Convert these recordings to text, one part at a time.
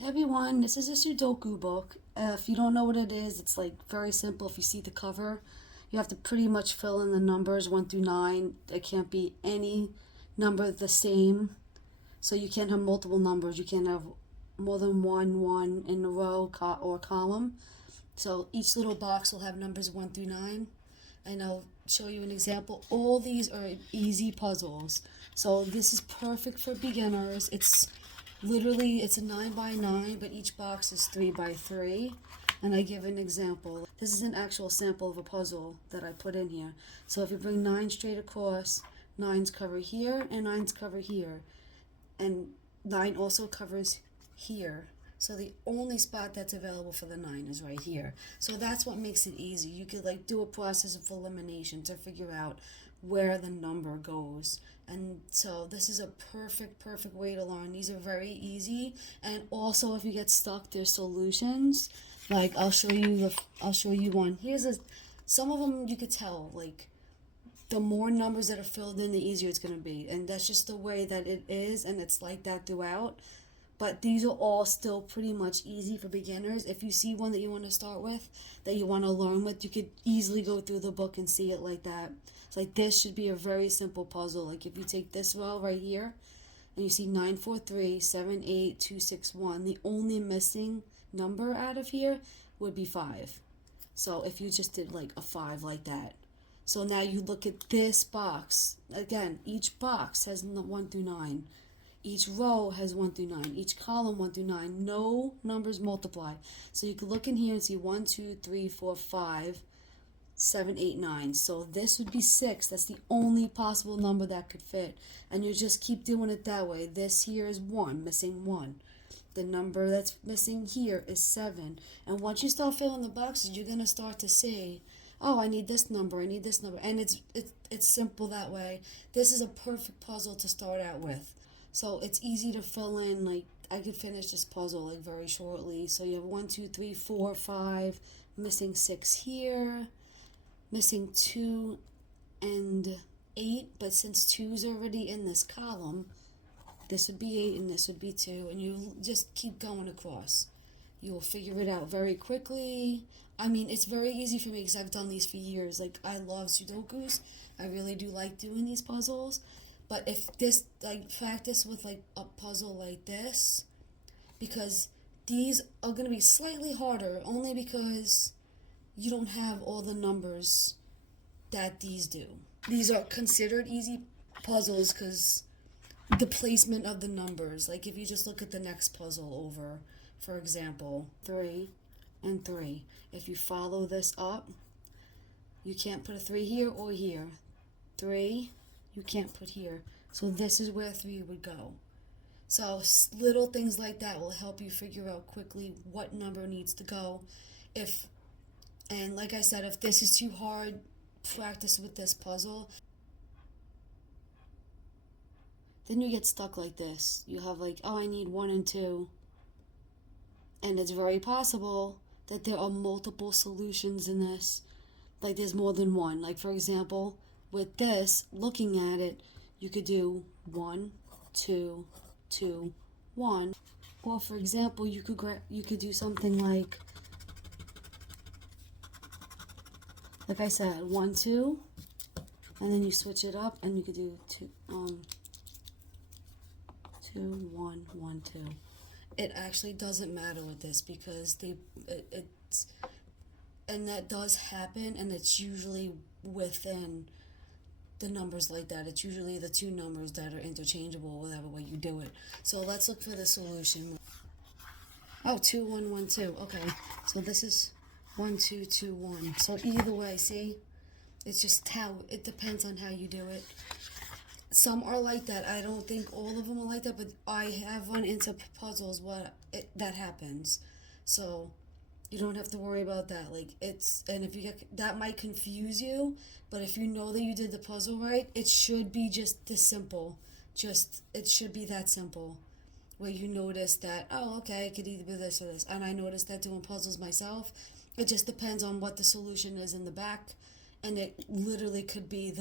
Hey everyone, this is a Sudoku book. If you don't know what it is, it's like very simple. If you see the cover, you have to pretty much fill in the numbers 1 through 9. It can't be any number the same. So you can't have multiple numbers. You can't have more than one in a row or column. So each little box will have numbers 1 through 9. And I'll show you an example. All these are easy puzzles. So this is perfect for beginners. It's a 9 by 9, but each box is 3 by 3. And I give an example. This is an actual sample of a puzzle that I put in here. So if you bring 9 straight across, 9's cover here and 9's cover here. And 9 also covers here. So the only spot that's available for the 9 is right here. So that's what makes it easy. You could like do a process of elimination to figure out where the number goes. And so this is a perfect way to learn. These are very easy. And also if you get stuck, there's solutions. Like I'll show you one. Some of them you could tell, like the more numbers that are filled in, the easier it's going to be. And that's just the way that it is, and it's like that throughout. But these are all still pretty much easy for beginners. If you see one that you want to start with, that you want to learn with, you could easily go through the book and see it like that. It's like this should be a very simple puzzle. Like if you take this row right here, and you see 9, 4, 3, 7, 8, 2, 6, 1, the only missing number out of here would be 5. So if you just did like a 5 like that. So now you look at this box. Again, each box has 1 through 9. Each row has 1 through 9. Each column 1 through 9. No numbers multiply. So you can look in here and see 1, 2, 3, 4, 5, 7, 8, 9. So this would be 6. That's the only possible number that could fit. And you just keep doing it that way. This here is 1, missing 1. The number that's missing here is 7. And once you start filling the boxes, you're going to start to see, oh, I need this number, I need this number. And it's simple that way. This is a perfect puzzle to start out with. So it's easy to fill in. Like I could finish this puzzle like very shortly. So you have 1, 2, 3, 4, 5, missing 6 here, missing 2 and 8. But since 2 is already in this column, this would be 8 and this would be 2. And you just keep going across. You will figure it out very quickly. I mean, it's very easy for me because I've done these for years. Like, I love Sudokus. I really do like doing these puzzles. But if this, like, practice with, like, a puzzle like this, because these are going to be slightly harder only because you don't have all the numbers that these do. These are considered easy puzzles because the placement of the numbers. Like, if you just look at the next puzzle over, for example, 3 and 3. If you follow this up, you can't put a 3 here or here. 3, you can't put here. So this is where 3 would go. So little things like that will help you figure out quickly what number needs to go. And like I said, if this is too hard, practice with this puzzle. Then you get stuck like this. You have like, oh, I need 1 and 2. And it's very possible that there are multiple solutions in this. Like there's more than one. Like for example, with this, looking at it, you could do 1, 2, 2, 1. Or for example, you could do something like I said, 1, 2, and then you switch it up, and you could do 2, 1, 1, 2. It actually doesn't matter with this because and that does happen, and it's usually within the numbers like that. It's usually the two numbers that are interchangeable, whatever way you do it. So let's look for the solution. Oh, 2, 1, 1, 2. Okay, so this is 1, 2, 2, 1. So either way, see, it's just it depends on how you do it. Some are like that. I don't think all of them are like that, but I have run into puzzles that happens. So you don't have to worry about that. Like and if you get that might confuse you, but if you know that you did the puzzle right, it should be just this simple. It should be that simple. Where you notice that, oh, okay, I could either do this or this. And I noticed that doing puzzles myself. It just depends on what the solution is in the back, and it literally could be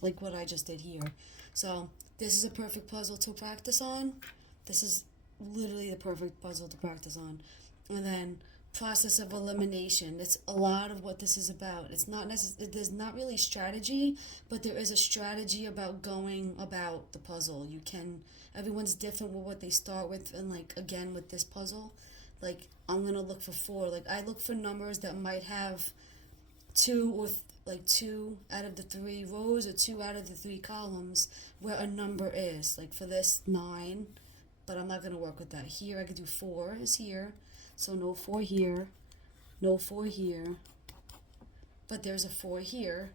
like what I just did here. So this is a perfect puzzle to practice on. This is literally the perfect puzzle to practice on. And then process of elimination. It's a lot of what this is about. It's not there's not really strategy, but there is a strategy about going about the puzzle. You can everyone's different with what they start with, and like again with this puzzle, like I'm gonna look for four. Like I look for numbers that might have two or like two out of the three rows or two out of the three columns where a number is. Like for this 9, but I'm not gonna work with that. Here I could do 4 is here, so no 4 here, no 4 here, but there's a 4 here,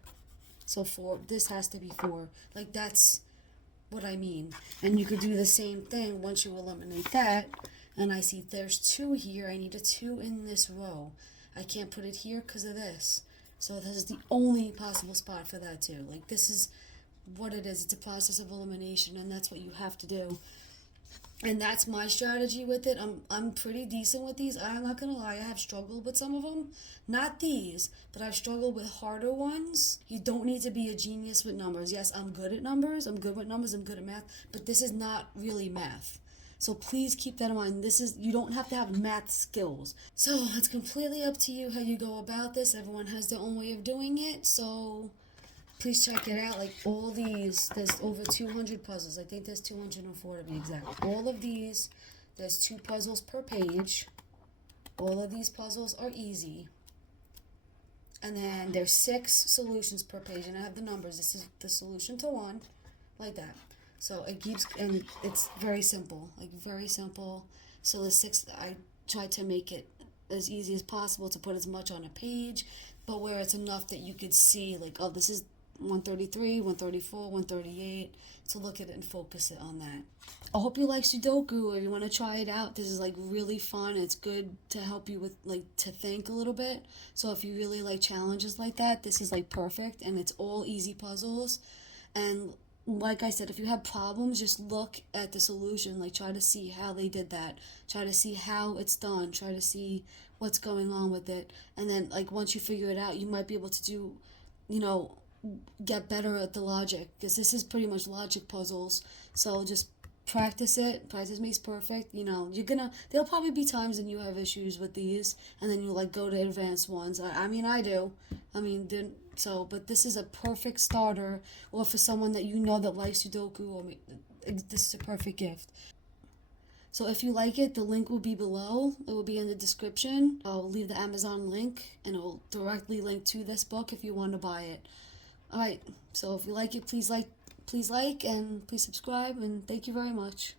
so 4. This has to be 4. Like that's what I mean. And you could do the same thing once you eliminate that. And I see there's 2 here. I need a 2 in this row. I can't put it here because of this. So this is the only possible spot for that too. Like this is what it is. It's a process of elimination, and that's what you have to do. And that's my strategy with it. I'm pretty decent with these. I'm not gonna lie, I have struggled with some of them. Not these, but I've struggled with harder ones. You don't need to be a genius with numbers. Yes, I'm good at numbers. I'm good with numbers. I'm good at math. But this is not really math. So please keep that in mind. You don't have to have math skills. So it's completely up to you how you go about this. Everyone has their own way of doing it. So please check it out. Like all these, there's over 200 puzzles. I think there's 204 to be exact. All of these, there's 2 puzzles per page. All of these puzzles are easy. And then there's 6 solutions per page. And I have the numbers. This is the solution to 1, like that. So it keeps, and it's very simple, like very simple. So the 6, I tried to make it as easy as possible to put as much on a page, but where it's enough that you could see, like, oh, this is 133, 134, 138, to look at it and focus it on that. I hope you like Sudoku. If you want to try it out, this is like really fun. It's good to help you with like to think a little bit. So if you really like challenges like that, this is like perfect, and it's all easy puzzles. And like I said, if you have problems, just look at the solution. Like try to see how they did that. Try to see how it's done. Try to see what's going on with it. And then like once you figure it out, you might be able to do, get better at the logic, because this is pretty much logic puzzles. So just practice it. Practice makes perfect. There'll probably be times when you have issues with these, and then you like go to advanced ones. I do. But this is a perfect starter, or for someone that that likes Sudoku, or this is a perfect gift. So if you like it, the link will be below. It will be in the description. I'll leave the Amazon link, and it will directly link to this book if you want to buy it. Alright, so if you like it, please like, and please subscribe, and thank you very much.